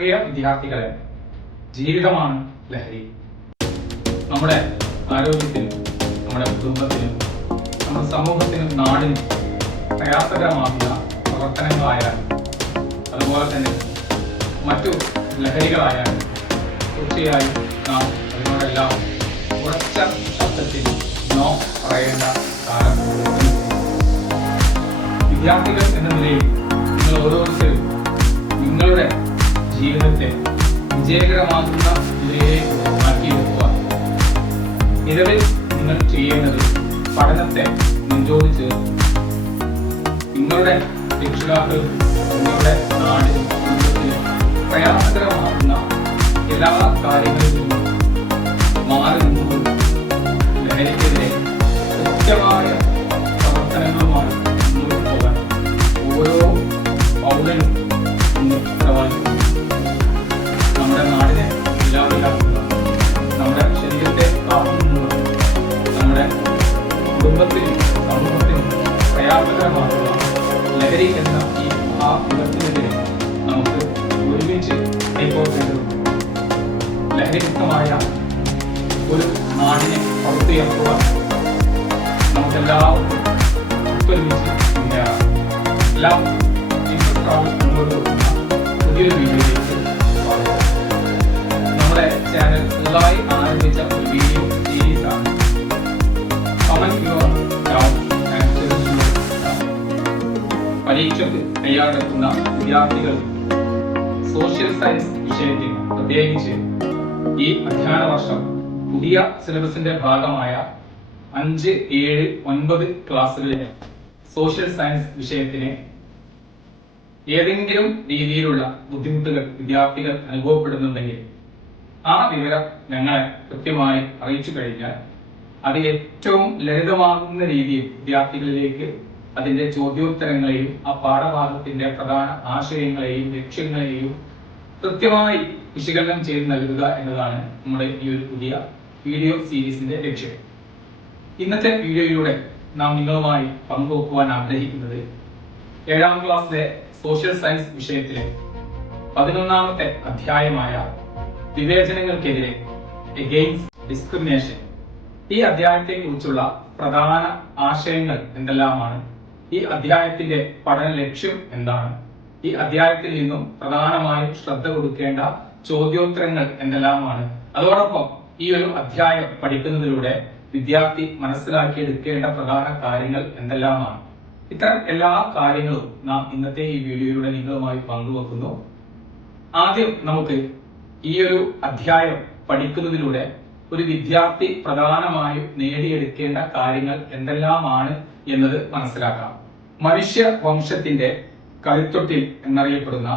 പ്രിയ വിദ്യാർത്ഥികളെ ജീവിതമാണ് ലഹരി. നമ്മുടെ ആരോഗ്യത്തിനും നമ്മുടെ കുടുംബത്തിനും നമ്മുടെ സമൂഹത്തിനും നാടിനും പ്രയാസകരമാകുന്ന പ്രവർത്തനങ്ങളായാലും അതുപോലെ തന്നെ മറ്റു ലഹരികളായാലും തീർച്ചയായും നാം അതിനോടെല്ലാം ഉറച്ച ശബ്ദത്തിൽ നോ പറയേണ്ട കാലം വിദ്യാർത്ഥികൾ എന്ന നിലയിൽ നിങ്ങൾ ഓരോരുത്തരും വിജയകരമാക്കുന്ന നിലയിലേക്ക് മാറ്റിയെടുക്കുക. നിലവിൽ നിങ്ങൾ ചെയ്യേണ്ടത് പഠനത്തെ നെഞ്ചോട് നിങ്ങളുടെ രക്ഷിതാക്കൾ നിങ്ങളുടെ നാട് പ്രയാസകരമാകുന്ന എല്ലാ കാര്യങ്ങളിൽ നിന്നും മാറി നിന്നുകൊണ്ട് ലഹരിക്കെതിരെ കൃത്യമായ പ്രവർത്തനങ്ങളുമാണ് മുന്നോട്ട് പോകാൻ ഓരോ പൗരനും നമ്മുടെ ചാനൽ പുതുതായി ആരംഭിച്ച ഒരു വീഡിയോ സീരീസ് ആണ് കമന്റ് യുവർ പരീക്ഷയ്ക്ക് തയ്യാറെടുക്കുന്ന വിദ്യാർത്ഥികൾ സോഷ്യൽ സയൻസ് വിഷയത്തിൽ പ്രത്യേകിച്ച് ഈ അധ്യയന വർഷം പുതിയ സിലബസിന്റെ ഭാഗമായ അഞ്ച് ഏഴ് ഒൻപത് ക്ലാസ്സുകളിലെ സോഷ്യൽ സയൻസ് വിഷയത്തിന് ഏതെങ്കിലും രീതിയിലുള്ള ബുദ്ധിമുട്ടുകൾ വിദ്യാർത്ഥികൾ അനുഭവപ്പെടുന്നുണ്ടെങ്കിൽ ആ വിവരം ഞങ്ങളെ കൃത്യമായി അറിയിച്ചു കഴിഞ്ഞാൽ അത് ഏറ്റവും ലളിതമാകുന്ന രീതിയിൽ വിദ്യാർത്ഥികളിലേക്ക് അതിന്റെ ചോദ്യോത്തരങ്ങളെയും ആ പാഠഭാഗത്തിന്റെ പ്രധാന ആശയങ്ങളെയും ലക്ഷ്യങ്ങളെയും കൃത്യമായി വിശകലനം ചെയ്ത് നൽകുക എന്നതാണ് നമ്മുടെ ഈ ഒരു പുതിയ വീഡിയോ സീരീസിന്റെ ലക്ഷ്യം. ഇന്നത്തെ വീഡിയോയിലൂടെ നാം നിങ്ങളുമായി പങ്കുവെക്കുവാൻ ആഗ്രഹിക്കുന്നത്. ഏഴാം ക്ലാസ്സിലെ സോഷ്യൽ സയൻസ് വിഷയത്തിലെ പതിനൊന്നാമത്തെ അധ്യായമായ വിവേചനങ്ങൾക്കെതിരെ എഗെയിൻസ്റ്റ് ഡിസ്ക്രിമിനേഷൻ ഈ അധ്യായത്തെ കുറിച്ചുള്ള പ്രധാന ആശയങ്ങൾ എന്തെല്ലാമാണ്? ഈ അധ്യായത്തിന്റെ പഠന ലക്ഷ്യം എന്താണ്? ഈ അധ്യായത്തിൽ നിന്നും പ്രധാനമായും ശ്രദ്ധ കൊടുക്കേണ്ട ചോദ്യോത്തരങ്ങൾ എന്തെല്ലാമാണ്? അതോടൊപ്പം ഈ ഒരു അധ്യായം പഠിക്കുന്നതിലൂടെ വിദ്യാർത്ഥി മനസ്സിലാക്കിയെടുക്കേണ്ട പ്രധാന കാര്യങ്ങൾ എന്തെല്ലാമാണ്? ഇത്തരം എല്ലാ കാര്യങ്ങളും നാം ഇന്നത്തെ ഈ വീഡിയോയിലൂടെ നിങ്ങളുമായി പങ്കുവെക്കുന്നു. ആദ്യം നമുക്ക് ഈ ഒരു അധ്യായം പഠിക്കുന്നതിലൂടെ ഒരു വിദ്യാർത്ഥി പ്രധാനമായും നേടിയെടുക്കേണ്ട കാര്യങ്ങൾ എന്തെല്ലാമാണ് എന്നത് മനസ്സിലാക്കാം. മനുഷ്യ വംശത്തിന്റെ കരുത്തൊട്ടിൽ എന്നറിയപ്പെടുന്ന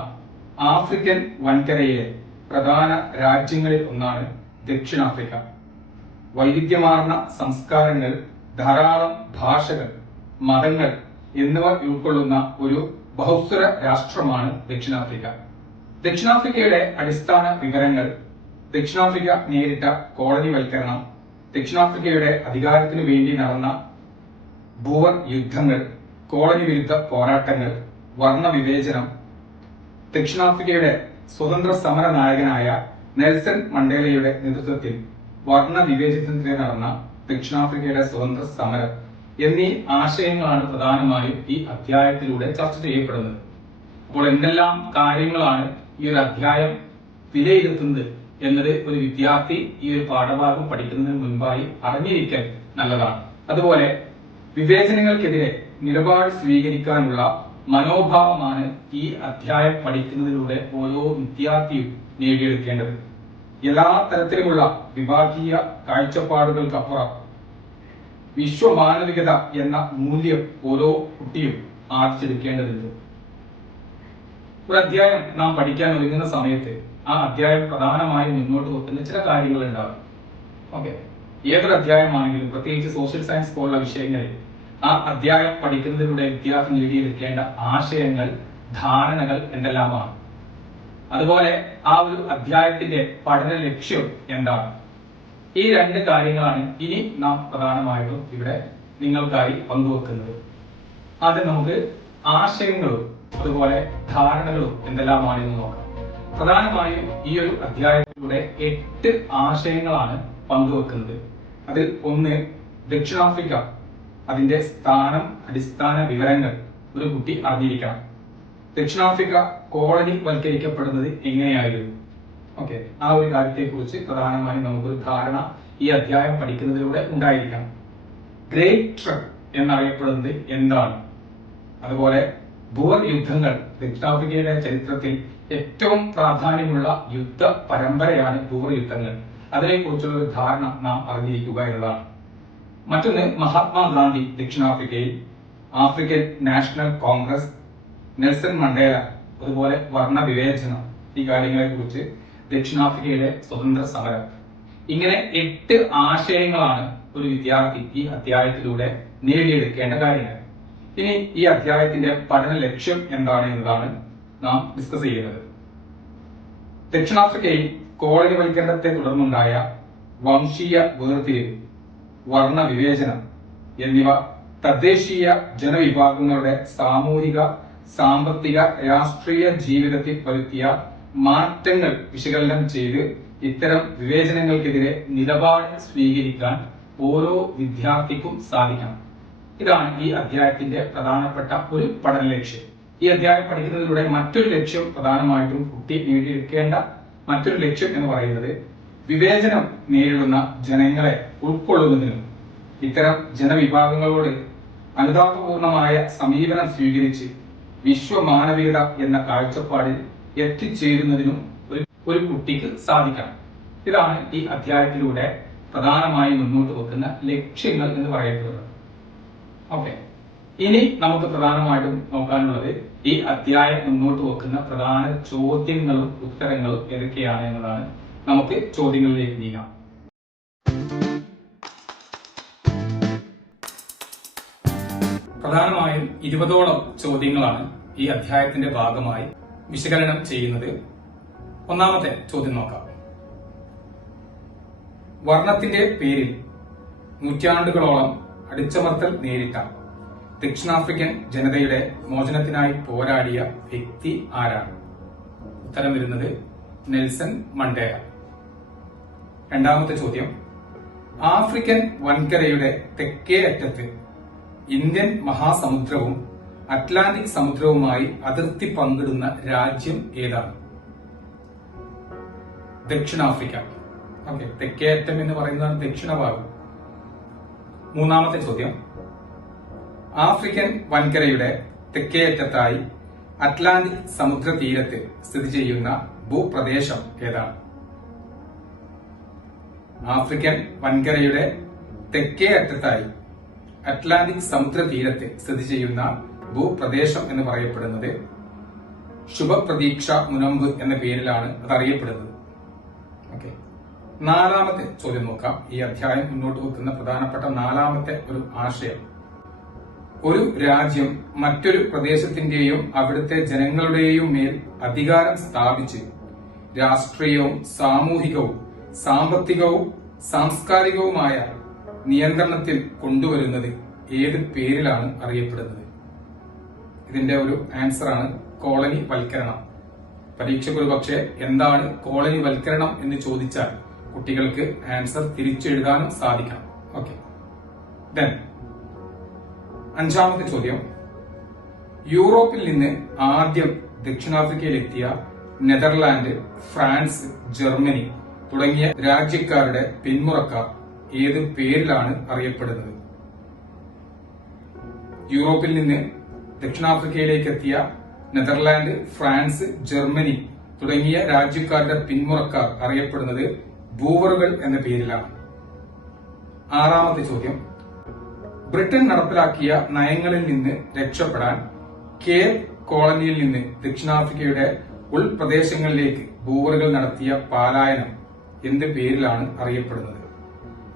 ആഫ്രിക്കൻ വൻകരയിലെ പ്രധാന രാജ്യങ്ങളിൽ ഒന്നാണ് ദക്ഷിണാഫ്രിക്ക. വൈവിധ്യമാർന്ന സംസ്കാരങ്ങൾ ധാരാളം ഭാഷകൾ മതങ്ങൾ എന്നിവ ഉൾക്കൊള്ളുന്ന ഒരു ബഹുസ്വര രാഷ്ട്രമാണ് ദക്ഷിണാഫ്രിക്ക. ദക്ഷിണാഫ്രിക്കയുടെ അടിസ്ഥാന വിവരങ്ങൾ ദക്ഷിണാഫ്രിക്ക നേരിട്ട കോളനിവൽക്കരണം ദക്ഷിണാഫ്രിക്കയുടെ അധികാരത്തിനു വേണ്ടി നടന്ന ഭൂവർ യുദ്ധങ്ങൾ കോളനി വിരുദ്ധ പോരാട്ടങ്ങൾ വർണവിവേചനം ദക്ഷിണാഫ്രിക്കയുടെ സ്വതന്ത്ര സമര നായകനായ നെൽസൺ മണ്ടേലയുടെ നേതൃത്വത്തിൽ വർണ വിവേചനത്തിനെതിരെ നടന്ന ദക്ഷിണാഫ്രിക്കയുടെ സ്വതന്ത്ര സമരം എന്നീ ആശയങ്ങളാണ് പ്രധാനമായും ഈ അധ്യായത്തിലൂടെ ചർച്ച ചെയ്യപ്പെടുന്നത്. അപ്പോൾ എന്തെല്ലാം കാര്യങ്ങളാണ് ഈ ഒരു അധ്യായം വിലയിരുത്തുന്നത് എന്നത് ഒരു വിദ്യാർത്ഥി ഈ ഒരു പാഠഭാഗം പഠിക്കുന്നതിന് മുൻപായി അറിഞ്ഞിരിക്കാൻ നല്ലതാണ്. അതുപോലെ വിവേചനങ്ങൾക്കെതിരെ നിലപാട് സ്വീകരിക്കാനുള്ള മനോഭാവമാണ് ഈ അധ്യായം പഠിക്കുന്നതിലൂടെ ഓരോ വിദ്യാർത്ഥിയും നേടിയെടുക്കേണ്ടത്. എല്ലാ തരത്തിലുമുള്ള വിഭാഗീയ കാഴ്ചപ്പാടുകൾക്കപ്പുറം വിശ്വമാനവികത എന്ന മൂല്യം ഓരോ കുട്ടിയും ആർജിച്ചെടുക്കേണ്ടതുണ്ട്. ഒരു അധ്യായം നാം പഠിക്കാൻ ഒരുങ്ങുന്ന സമയത്ത് ആ അധ്യായം പ്രധാനമായും മുന്നോട്ട് വെക്കുന്ന ചില കാര്യങ്ങൾ ഉണ്ടാവും ഓക്കെ. ഏതൊരു അധ്യായമാണെങ്കിലും പ്രത്യേകിച്ച് സോഷ്യൽ സയൻസ് പോലുള്ള വിഷയങ്ങളിൽ ആ അധ്യായം പഠിക്കുന്നതിലൂടെ വിദ്യാർത്ഥി നേടിയെടുക്കേണ്ട ആശയങ്ങൾ ധാരണകൾ എന്തെല്ലാമാണ്? അതുപോലെ ആ ഒരു അധ്യായത്തിന്റെ പഠന ലക്ഷ്യം എന്താണ്? ഈ രണ്ട് കാര്യങ്ങളാണ് ഇനി നാം പ്രധാനമായിട്ടും ഇവിടെ നിങ്ങൾക്കായി പങ്കുവെക്കുന്നത്. അത് നമുക്ക് ആശയങ്ങളും അതുപോലെ ധാരണകളും എന്തെല്ലാമാണെന്ന് നോക്കാം. പ്രധാനമായും ഈ ഒരു അധ്യായത്തിലൂടെ എട്ട് ആശയങ്ങളാണ് പങ്കുവെക്കുന്നത്. അതിൽ ഒന്ന് ദക്ഷിണാഫ്രിക്ക. അതിന്റെ സ്ഥാനം അടിസ്ഥാന വിവരങ്ങൾ ഒരു കുട്ടി അറിഞ്ഞിരിക്കണം. ദക്ഷിണാഫ്രിക്ക കോളനി വൽക്കരിക്കപ്പെടുന്നത് എങ്ങനെയായിരുന്നു? ഓക്കെ ആ ഒരു കാര്യത്തെക്കുറിച്ച് പ്രധാനമായും നമുക്കൊരു ധാരണ ഈ അധ്യായം പഠിക്കുന്നതിലൂടെ ഉണ്ടായിരിക്കണം. ഗ്രേറ്റ് ട്രക്ക് എന്നറിയപ്പെടുന്നത് എന്താണ്? അതുപോലെ ബോർ യുദ്ധങ്ങൾ ദക്ഷിണാഫ്രിക്കയുടെ ചരിത്രത്തിൽ ഏറ്റവും പ്രാധാന്യമുള്ള യുദ്ധ പരമ്പരയാണ് ബോർ യുദ്ധങ്ങൾ. അതിനെക്കുറിച്ചുള്ള ഒരു ധാരണ നാം അറിഞ്ഞിരിക്കുക എന്നതാണ്. മറ്റൊന്ന് മഹാത്മാഗാന്ധി ദക്ഷിണാഫ്രിക്കയിൽ African National Congress Nelson Mandela അതുപോലെ വർണ വിവേചനം ഈ കാര്യങ്ങളെ കുറിച്ച് ദക്ഷിണാഫ്രിക്കയിലെ സ്വതന്ത്ര സമരം. ഇങ്ങനെ എട്ട് ആശയങ്ങളാണ് ഒരു വിദ്യാർത്ഥി ഈ അധ്യായത്തിലൂടെ നേടിയെടുക്കേണ്ട കാര്യങ്ങൾ. ഇനി ഈ അധ്യായത്തിന്റെ പഠന ലക്ഷ്യം എന്താണ് എന്നതാണ് നാം ഡിസ്കസ് ചെയ്യുന്നത് ദക്ഷിണാഫ്രിക്കയിൽ കോളനിവൽക്കരണത്തെ തുടർന്നുണ്ടായ വംശീയ വേർതിരിവ് വർണ വിവേചനം എന്നിവ തദ്ദേശീയ ജനവിഭാഗങ്ങളുടെ സാമൂഹിക സാമ്പത്തിക രാഷ്ട്രീയ ജീവിതത്തിൽ വരുത്തിയ മാറ്റങ്ങൾ വിശകലനം ചെയ്ത് ഇത്തരം വിവേചനങ്ങൾക്കെതിരെ നിലപാട് സ്വീകരിക്കാൻ ഓരോ വിദ്യാർത്ഥിക്കും സാധിക്കണം. ഇതാണ് ഈ അധ്യായത്തിന്റെ പ്രധാനപ്പെട്ട ഒരു പഠന ലക്ഷ്യം. ഈ അധ്യായം പഠിക്കുന്നതിലൂടെ മറ്റൊരു ലക്ഷ്യം പ്രധാനമായിട്ടും കുട്ടി നേടിയെടുക്കേണ്ട മറ്റൊരു ലക്ഷ്യം എന്ന് പറയുന്നത് വിവേചനം നേരിടുന്ന ജനങ്ങളെ ഉൾക്കൊള്ളുന്നതിനും ഇത്തരം ജനവിഭാഗങ്ങളോട് അനുതാപപൂർണമായ സമീപനം സ്വീകരിച്ച് വിശ്വമാനവികത എന്ന കാഴ്ചപ്പാടിൽ എത്തിച്ചേരുന്നതിനും ഒരു കുട്ടിക്ക് സാധിക്കണം. ഇതാണ് ഈ അധ്യായത്തിലൂടെ പ്രധാനമായും മുന്നോട്ട് വെക്കുന്ന ലക്ഷ്യങ്ങൾ എന്ന് പറയപ്പെടുന്നത്. ഓക്കെ. ഇനി നമുക്ക് പ്രധാനമായിട്ടും നോക്കാനുള്ളത് ഈ അധ്യായം മുന്നോട്ട് വെക്കുന്ന പ്രധാന ചോദ്യങ്ങളും ഉത്തരങ്ങളും ഏതൊക്കെയാണ് എന്നതാണ്. നമുക്ക് ചോദ്യങ്ങളിലേക്ക് നീങ്ങാം. പ്രധാനമായും ഇരുപതോളം ചോദ്യങ്ങളാണ് ഈ അധ്യായത്തിന്റെ ഭാഗമായി വിശകലനം ചെയ്യുന്നത്. ഒന്നാമത്തെ ചോദ്യം നോക്കാം. വർണത്തിന്റെ പേരിൽ നൂറ്റാണ്ടുകളോളം അടിച്ചമർത്തൽ നേരിട്ട ദക്ഷിണാഫ്രിക്കൻ ജനതയുടെ മോചനത്തിനായി പോരാടിയ വ്യക്തി ആരാണ്? ഉത്തരം വരുന്നത് നെൽസൺ മണ്ടേല. രണ്ടാമത്തെ ചോദ്യം ആഫ്രിക്കൻ വൻകരയുടെ തെക്കേ അറ്റത്ത് ഇന്ത്യൻ മഹാസമുദ്രവും അറ്റ്ലാന്റിക് സമുദ്രവുമായി അതിർത്തി പങ്കിടുന്ന രാജ്യം ഏതാണ്? ദക്ഷിണാഫ്രിക്ക. ഓക്കെ തെക്കേറ്റം എന്ന് പറയുന്നതാണ് ദക്ഷിണ ഭാഗം മൂന്നാമത്തെ ചോദ്യം. ആഫ്രിക്കൻ വൻകരയുടെ തെക്കേയറ്റത്തായി അറ്റ്ലാന്റിക് സമുദ്ര തീരത്ത് സ്ഥിതി ചെയ്യുന്ന ഭൂപ്രദേശം ഏതാണ്? ആഫ്രിക്കൻ വൻകരയുടെ തെക്കേ അറ്റത്തായി അറ്റ്ലാന്റിക് സമുദ്ര തീരത്തെ സ്ഥിതി ചെയ്യുന്ന ഭൂപ്രദേശം എന്ന് പറയപ്പെടുന്നത് ശുഭപ്രതീക്ഷ മുനമ്പ് എന്ന പേരിലാണ് അത് അറിയപ്പെടുന്നത് ഓക്കെ നാലാമത്തെ ചോദ്യം നോക്കാം. ഈ അധ്യായം മുന്നോട്ട് വെക്കുന്ന പ്രധാനപ്പെട്ട നാലാമത്തെ ഒരു ആശയം. ഒരു രാജ്യം മറ്റൊരു പ്രദേശത്തിന്റെയും അവിടുത്തെ ജനങ്ങളുടെയും മേൽ അധികാരം സ്ഥാപിച്ച് രാഷ്ട്രീയവും സാമൂഹികവും സാമ്പത്തികവും സാംസ്കാരികവുമായ നിയന്ത്രണത്തിൽ കൊണ്ടുവരുന്നത് ഏത് പേരിലാണ് അറിയപ്പെടുന്നത്? ഇതിന്റെ ഒരു ആൻസർ ആണ് കോളനി വൽക്കരണം. പരീക്ഷയ്ക്ക് ഒരു പക്ഷേ എന്താണ് കോളനി വൽക്കരണം എന്ന് ചോദിച്ചാൽ കുട്ടികൾക്ക് ആൻസർ തിരിച്ചെഴുതാനും സാധിക്കണം ഓക്കെ ദെൻ അഞ്ചാമത്തെ ചോദ്യം. യൂറോപ്പിൽ നിന്ന് ആദ്യം ദക്ഷിണാഫ്രിക്കയിലെത്തിയ നെതർലാൻഡ് ഫ്രാൻസ് ജർമ്മനി തുടങ്ങിയ രാജ്യക്കാരുടെ പിന്മുറക്കാർ ഏത് പേരിലാണ് അറിയപ്പെടുന്നത്? യൂറോപ്പിൽ നിന്ന് ദക്ഷിണാഫ്രിക്കയിലേക്ക് എത്തിയ നെതർലാൻഡ് ഫ്രാൻസ് ജർമ്മനി തുടങ്ങിയ രാജ്യക്കാരുടെ പിന്മുറക്കാർ അറിയപ്പെടുന്നത് ബൂവറുകൾ എന്ന പേരിലാണ്. ആറാമത്തെ ചോദ്യം. ബ്രിട്ടൻ നടപ്പിലാക്കിയ നയങ്ങളിൽ നിന്ന് രക്ഷപ്പെടാൻ കേർ കോളനിയിൽ നിന്ന് ദക്ഷിണാഫ്രിക്കയുടെ ഉൾപ്രദേശങ്ങളിലേക്ക് ബൂവറുകൾ നടത്തിയ പാലായനം എന്ത് പേരിലാണ് അറിയപ്പെടുന്നത്?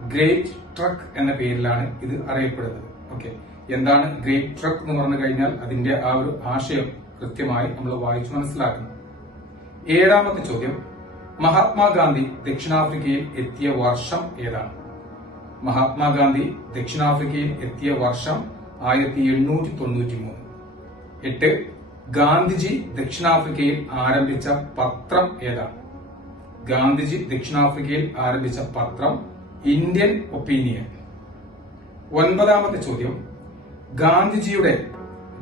ഗ്രേറ്റ് ട്രക്ക് എന്ന പേരിലാണ് ഇത് അറിയപ്പെടുന്നത്. ഓക്കെ. എന്താണ് ഗ്രേറ്റ് ട്രക്ക് എന്ന് പറഞ്ഞു കഴിഞ്ഞാൽ അതിന്റെ ആ ഒരു ആശയം കൃത്യമായി നമ്മൾ വായിച്ചു മനസ്സിലാക്കണം ഏഴാമത്തെ ചോദ്യം മഹാത്മാഗാന്ധി ദക്ഷിണാഫ്രിക്കയിൽ എത്തിയ വർഷം ഏതാണ്? മഹാത്മാഗാന്ധി ദക്ഷിണാഫ്രിക്കയിൽ എത്തിയ വർഷം ആയിരത്തി എണ്ണൂറ്റി തൊണ്ണൂറ്റി മൂന്ന് എട്ട് ഗാന്ധിജി ദക്ഷിണാഫ്രിക്കയിൽ ആരംഭിച്ച പത്രം ഏതാണ്? ഗാന്ധിജി ദക്ഷിണാഫ്രിക്കയിൽ ആരംഭിച്ച പത്രം ഇന്ത്യൻ ഒപ്പീനിയൻ. ഒൻപതാമത്തെ ചോദ്യം ഗാന്ധിജിയുടെ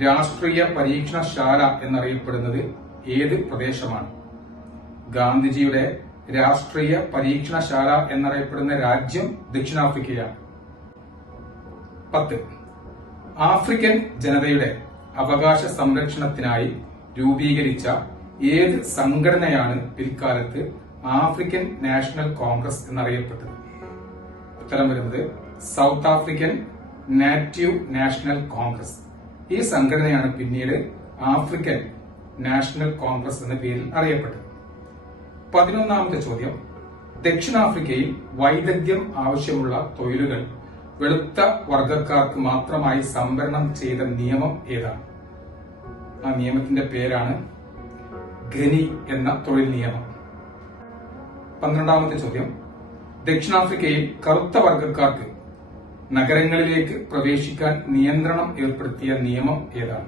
രാഷ്ട്രീയ പരീക്ഷണശാല എന്നറിയപ്പെടുന്നത് ഏത് പ്രദേശമാണ്? ഗാന്ധിജിയുടെ രാഷ്ട്രീയ പരീക്ഷണശാല എന്നറിയപ്പെടുന്ന രാജ്യം ദക്ഷിണാഫ്രിക്കയാണ്. പത്ത്. ആഫ്രിക്കൻ ജനതയുടെ അവകാശ സംരക്ഷണത്തിനായി രൂപീകരിച്ച ഏത് സംഘടനയാണ് പിൽക്കാലത്ത് ആഫ്രിക്കൻ നാഷണൽ കോൺഗ്രസ് എന്നറിയപ്പെട്ടത്? ഉത്തരം വരുന്നത് South African Native National Congress. ഈ സംഘടനയാണ് പിന്നീട് ആഫ്രിക്കൻ നാഷണൽ കോൺഗ്രസ് എന്ന പേരിൽ അറിയപ്പെട്ടത്. പതിനൊന്നാമത്തെ ചോദ്യം. ദക്ഷിണാഫ്രിക്കയിൽ വൈദഗ്ധ്യം ആവശ്യമുള്ള തൊഴിലുകൾ വെളുത്ത വർഗക്കാർക്ക് മാത്രമായി സംവരണം ചെയ്ത നിയമം ഏതാണ്? ആ നിയമത്തിന്റെ പേരാണ് ഖനി എന്ന തൊഴിൽ നിയമം. പന്ത്രണ്ടാമത്തെ ചോദ്യം. ദക്ഷിണാഫ്രിക്കയിൽ കറുത്ത വർഗക്കാർക്ക് നഗരങ്ങളിലേക്ക് പ്രവേശിക്കാൻ നിയന്ത്രണം ഏർപ്പെടുത്തിയ നിയമം ഏതാണ്?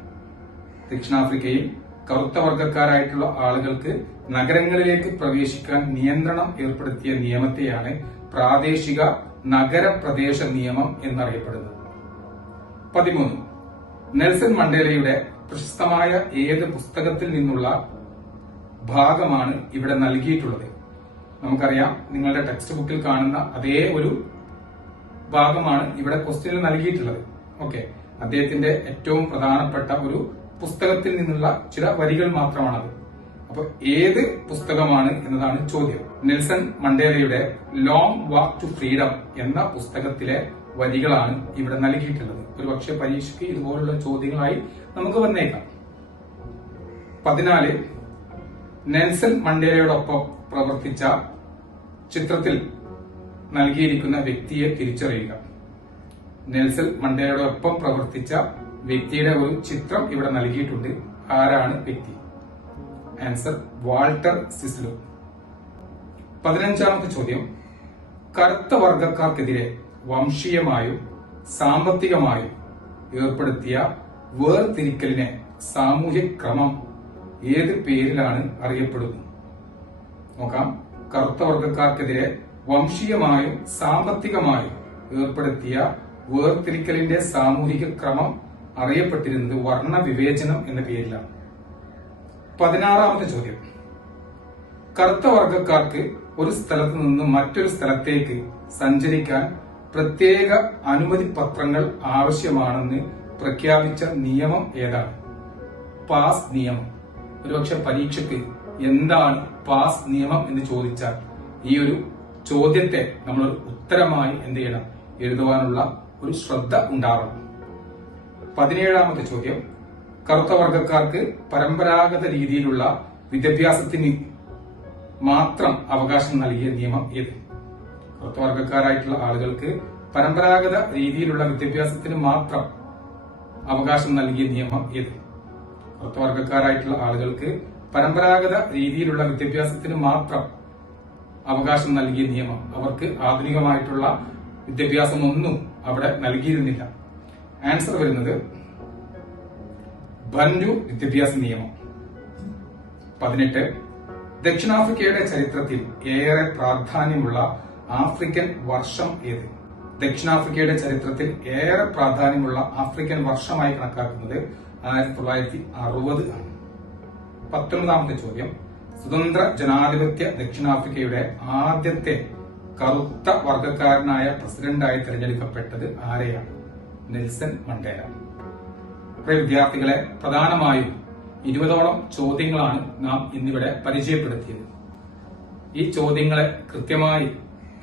ദക്ഷിണാഫ്രിക്കയിൽ കറുത്ത വർഗക്കാരായിട്ടുള്ള ആളുകൾക്ക് നഗരങ്ങളിലേക്ക് പ്രവേശിക്കാൻ നിയന്ത്രണം ഏർപ്പെടുത്തിയ നിയമത്തെയാണ് പ്രാദേശിക നഗരപ്രദേശ നിയമം എന്നറിയപ്പെടുന്നത്. പതിമൂന്ന്. നെൽസൺ മണ്ടേലയുടെ പ്രശസ്തമായ ഏത് പുസ്തകത്തിൽ നിന്നുള്ള ഭാഗമാണ് ഇവിടെ നൽകിയിട്ടുള്ളത്? നമുക്കറിയാം നിങ്ങളുടെ ടെക്സ്റ്റ് ബുക്കിൽ കാണുന്ന അതേ ഒരു ഭാഗമാണ് ഇവിടെ ക്വസ്റ്റ്യനിൽ നൽകിയിട്ടുള്ളത്. ഓക്കെ അദ്ദേഹത്തിന്റെ ഏറ്റവും പ്രധാനപ്പെട്ട ഒരു പുസ്തകത്തിൽ നിന്നുള്ള ചില വരികൾ മാത്രമാണത്. അപ്പൊ ഏത് പുസ്തകമാണ് എന്നതാണ് ചോദ്യം. നെൽസൺ മണ്ടേലയുടെ ലോങ് വാക്ക് ടു ഫ്രീഡം എന്ന പുസ്തകത്തിലെ വരികളാണ് ഇവിടെ നൽകിയിട്ടുള്ളത്. ഒരു പക്ഷെ പരീക്ഷയ്ക്ക് ഇതുപോലുള്ള ചോദ്യങ്ങളായി നമുക്ക് വന്നേക്കാം. പതിനാല് നെൽസൺ മണ്ടേലയോടൊപ്പം പ്രവർത്തിച്ച ചിത്രത്തിൽ നൽകിയിരിക്കുന്ന വ്യക്തിയെ തിരിച്ചറിയുക. നെൽസൺ മണ്ടേലയോടൊപ്പം പ്രവർത്തിച്ച വ്യക്തിയുടെ ഒരു ചിത്രം ഇവിടെ നൽകിയിട്ടുണ്ട്. ആരാണ് വ്യക്തി? Answer Walter Sisulu. പതിനഞ്ചാമത്തെ ചോദ്യം. കറുത്ത വർഗക്കാർക്കെതിരെ വംശീയമായും സാമ്പത്തികമായും ഏർപ്പെടുത്തിയ വേർതിരിക്കലിനെ സാമൂഹ്യ ക്രമം ഏത് പേരിലാണ് അറിയപ്പെടുന്നത്? നോക്കാം. കറുത്ത വർഗക്കാർക്കെതിരെ വംശീയമായും സാമ്പത്തികമായും ഏർപ്പെടുത്തിയ വേർതിരിക്കലിന്റെ സാമൂഹിക ക്രമം അറിയപ്പെട്ടിരുന്നത് വർണവിവേചനം എന്ന പേരിലാണ്. പതിനാറാമത്തെ ചോദ്യം. കറുത്ത വർഗക്കാർക്ക് ഒരു സ്ഥലത്ത് നിന്ന് മറ്റൊരു സ്ഥലത്തേക്ക് സഞ്ചരിക്കാൻ പ്രത്യേക അനുമതി പത്രങ്ങൾ ആവശ്യമാണെന്ന് പ്രഖ്യാപിച്ച നിയമം ഏതാണ്? പാസ് നിയമം. ഒരുപക്ഷെ പരീക്ഷയ്ക്ക് എന്താണ് പാസ് നിയമം എന്ന് ചോദിച്ചാൽ ഈ ഒരു ചോദ്യത്തെ നമ്മൾ ഉത്തരമായി എന്ത് ചെയ്യണം? എഴുതുവാനുള്ള ഒരു ശ്രദ്ധ ഉണ്ടാവണം. പതിനേഴാമത്തെ ചോദ്യം. കറുത്ത വർഗക്കാർക്ക് പരമ്പരാഗത രീതിയിലുള്ള വിദ്യാഭ്യാസത്തിന് മാത്രം അവകാശം നൽകിയ നിയമം ഏത്? കറുത്ത വർഗക്കാരായിട്ടുള്ള ആളുകൾക്ക് പരമ്പരാഗത രീതിയിലുള്ള വിദ്യാഭ്യാസത്തിന് മാത്രം അവകാശം നൽകിയ നിയമം ഏത്? കറുത്ത വർഗക്കാരായിട്ടുള്ള ആളുകൾക്ക് പരമ്പരാഗത രീതിയിലുള്ള വിദ്യാഭ്യാസത്തിന് മാത്രം അവകാശം നൽകിയ നിയമം. അവർക്ക് ആധുനികമായിട്ടുള്ള വിദ്യാഭ്യാസം ഒന്നും അവിടെ നൽകിയിരുന്നില്ല. ആൻസർ വരുന്നത് ബൻഡു വിദ്യാഭ്യാസ നിയമം. പതിനെട്ട്. ദക്ഷിണാഫ്രിക്കയുടെ ചരിത്രത്തിൽ ഏറെ പ്രാധാന്യമുള്ള ആഫ്രിക്കൻ വർഷം ഏത്? ദക്ഷിണാഫ്രിക്കയുടെ ചരിത്രത്തിൽ ഏറെ പ്രാധാന്യമുള്ള ആഫ്രിക്കൻ വർഷമായി കണക്കാക്കുന്നത് ആയിരത്തി തൊള്ളായിരത്തി അറുപത് ആണ്. പത്തൊൻപതാമത്തെ ചോദ്യം. സ്വതന്ത്ര ജനാധിപത്യ ദക്ഷിണാഫ്രിക്കയുടെ ആദ്യത്തെ കറുത്ത വർഗക്കാരനായ പ്രസിഡന്റായി തിരഞ്ഞെടുക്കപ്പെട്ടത് ആരെയാണ്? Nelson Mandela. പ്രിയ വിദ്യാർത്ഥികളെ പ്രധാനമായും ഇരുപതോളം ചോദ്യങ്ങളാണ് നാം ഇന്നിവിടെ പരിചയപ്പെടുത്തിയത്. ഈ ചോദ്യങ്ങളെ കൃത്യമായി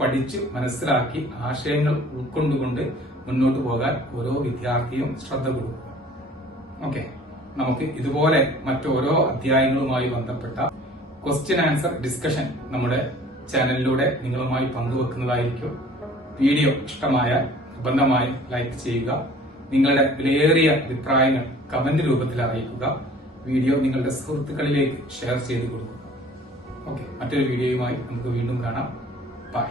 പഠിച്ച് മനസ്സിലാക്കി ആശയങ്ങൾ ഉൾക്കൊണ്ടുകൊണ്ട് മുന്നോട്ട് പോകാൻ ഓരോ വിദ്യാർത്ഥിയും ശ്രദ്ധ കൊടുക്കുക. ഓക്കെ. നമുക്ക് ഇതുപോലെ മറ്റോരോ അധ്യായങ്ങളുമായി ബന്ധപ്പെട്ട ക്വസ്റ്റ്യൻ ആൻസർ ഡിസ്കഷൻ നമ്മുടെ ചാനലിലൂടെ നിങ്ങളുമായി പങ്കുവെക്കുന്നതായിരിക്കും. വീഡിയോ ഇഷ്ടമായ നിർബന്ധമായും ലൈക്ക് ചെയ്യുക. നിങ്ങളുടെ വിലയേറിയ അഭിപ്രായങ്ങൾ കമന്റ് രൂപത്തിൽ അറിയിക്കുക. വീഡിയോ നിങ്ങളുടെ സുഹൃത്തുക്കളിലേക്ക് ഷെയർ ചെയ്ത് കൊടുക്കുക. ഓക്കെ മറ്റൊരു വീഡിയോയുമായി നമുക്ക് വീണ്ടും കാണാം. ബൈ